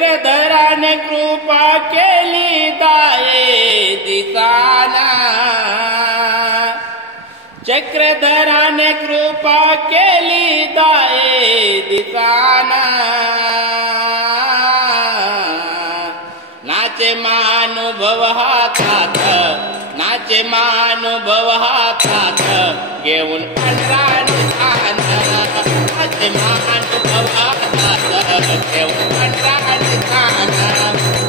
चक्रधराने कृपा केली दाये दिसाना, चक्रधराने कृपा केली दाये दिसाना, नाचे मानुभव हातात, नाचे मानुभव हातात घेऊन पंढराने स्थान, नाचे मानुभव हातात घेऊन पंढराने स्थान,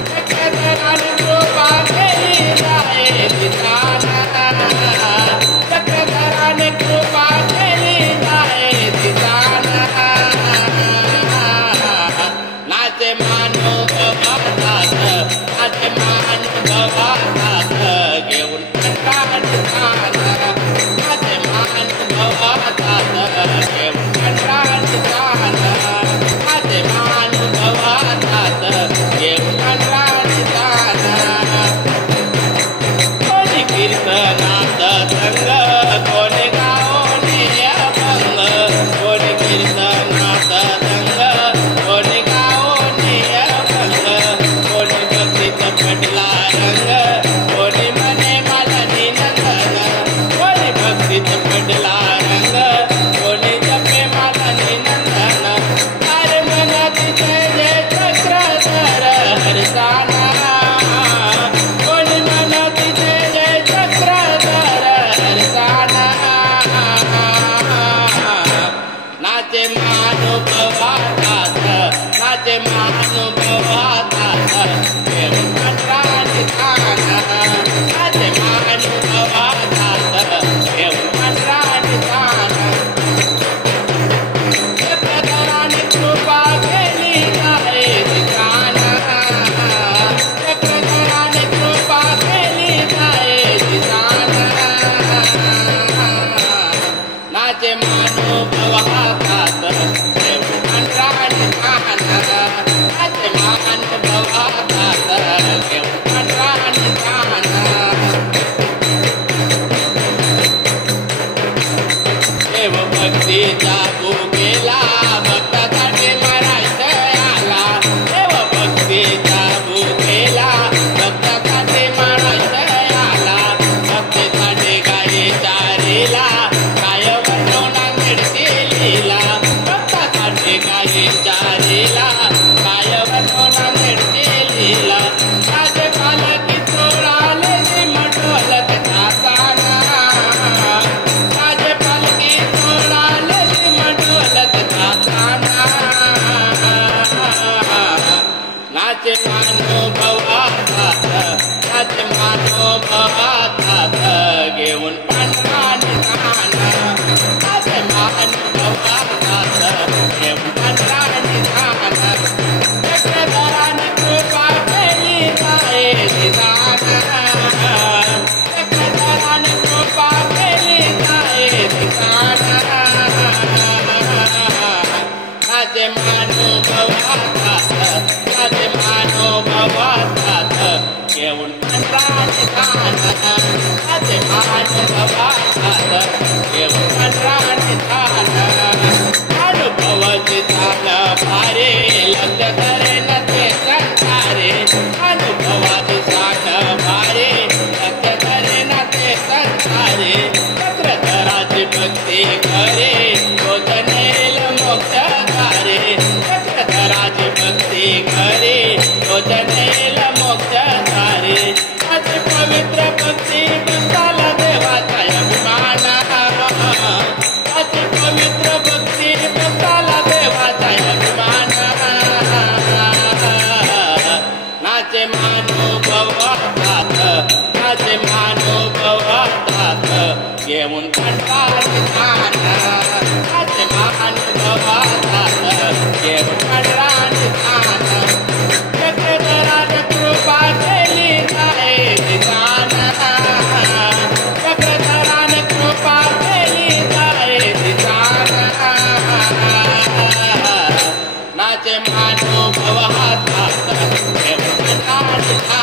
चक्रधराने कृपा केली दाये दिसाना, चक्रधराने कृपा केली दाये दिसाना, नाचे मानुभव हातात, नाचे मानुभव हातात घेऊन पंढराने स्थान, नाचे मानुभव हातात घेऊन पंढराने स्थान, नाचे मानुभव हातात घेऊन पंढराने स्थान, कोणी कीर्तनात संग, कोणी गाओने अभंग, कोणी कीर्तनात संग, कोणी गाओने अभंग, कोणी भक्तीत पडला रंग, कोणी म्हणे मला निनंदन, कोणी भक्तीत पडला रंग, कोणी जपे मला निनंदन, अरे मनात जय जय चक्रधर हरसाना, कोणी मनात जय जय चक्रधर हरसाना, नाचे मानुभव हातात, नाचे मानुभव हातात घेऊन पंढराने स्थान, नाचे मानुभव हातात घेऊन पंढराने स्थान, चक्रधराने कृपा केली दाये दिसाना, चक्रधराने कृपा केली दाये दिसाना, नाचे मानुभव हातात घेऊन पंढराने स्थान, नाचे मानुभव हातात घेऊन पंढराने स्थान, देव भक्तीचा भुकेला भक्तासाठी मरायचं आला, देव भक्तीचा भुकेला भक्तासाठी मरायचं आला, भक्तीसाठी गाई चारीला काय बनवून मिळती लीला, भक्तासाठी गाई चारीला काय बनवून मिळती लीला, माझे पालकी चोराले ढोलक तासाना, माझे पालकी चोराले ढोलक तासाना, नाचे मानुभव हातात, नाचे मानुभव हातात घेऊन पंढराने स्थान, नाचे मानुभव हातात घेऊन पंढराने स्थान, चक्रधराने कृपा केली दाये दिसाना, चक्रधराने कृपा केली दाये दिसाना, नाचे मानुभव हातात, नाचे मानुभव हातात घेऊन पंढराने स्थान, नाचे मानुभव हातात घेऊन पंढराने स्थान, अनुभवाची चाल भारे लग्न करे न ते संसारे, अनुभवाची चाल भारे लग्न करे न ते संसारे, चक्रधराची भक्ती करे तोच मोक्ष धारे, चक्रधराची भक्ती करे तोच मोक्ष धारे, अति पवित्र भक्ती भक्ताला देवाचा अभिमान, अति पवित्र भक्ती भक्ताला देवाचा अभिमान, नाचे मानुभव हातात, नाचे मानुभव हातात घेऊन पंढराने स्थान, नाचे मानुभव हातात घेऊन पंढराने स्थान, चक्रधराने कृपा केली दाये दिसाना, चक्रधराने कृपा केली दाये दिसाना, नाचे मानुभव हातात घेऊन पंढराने स्थान,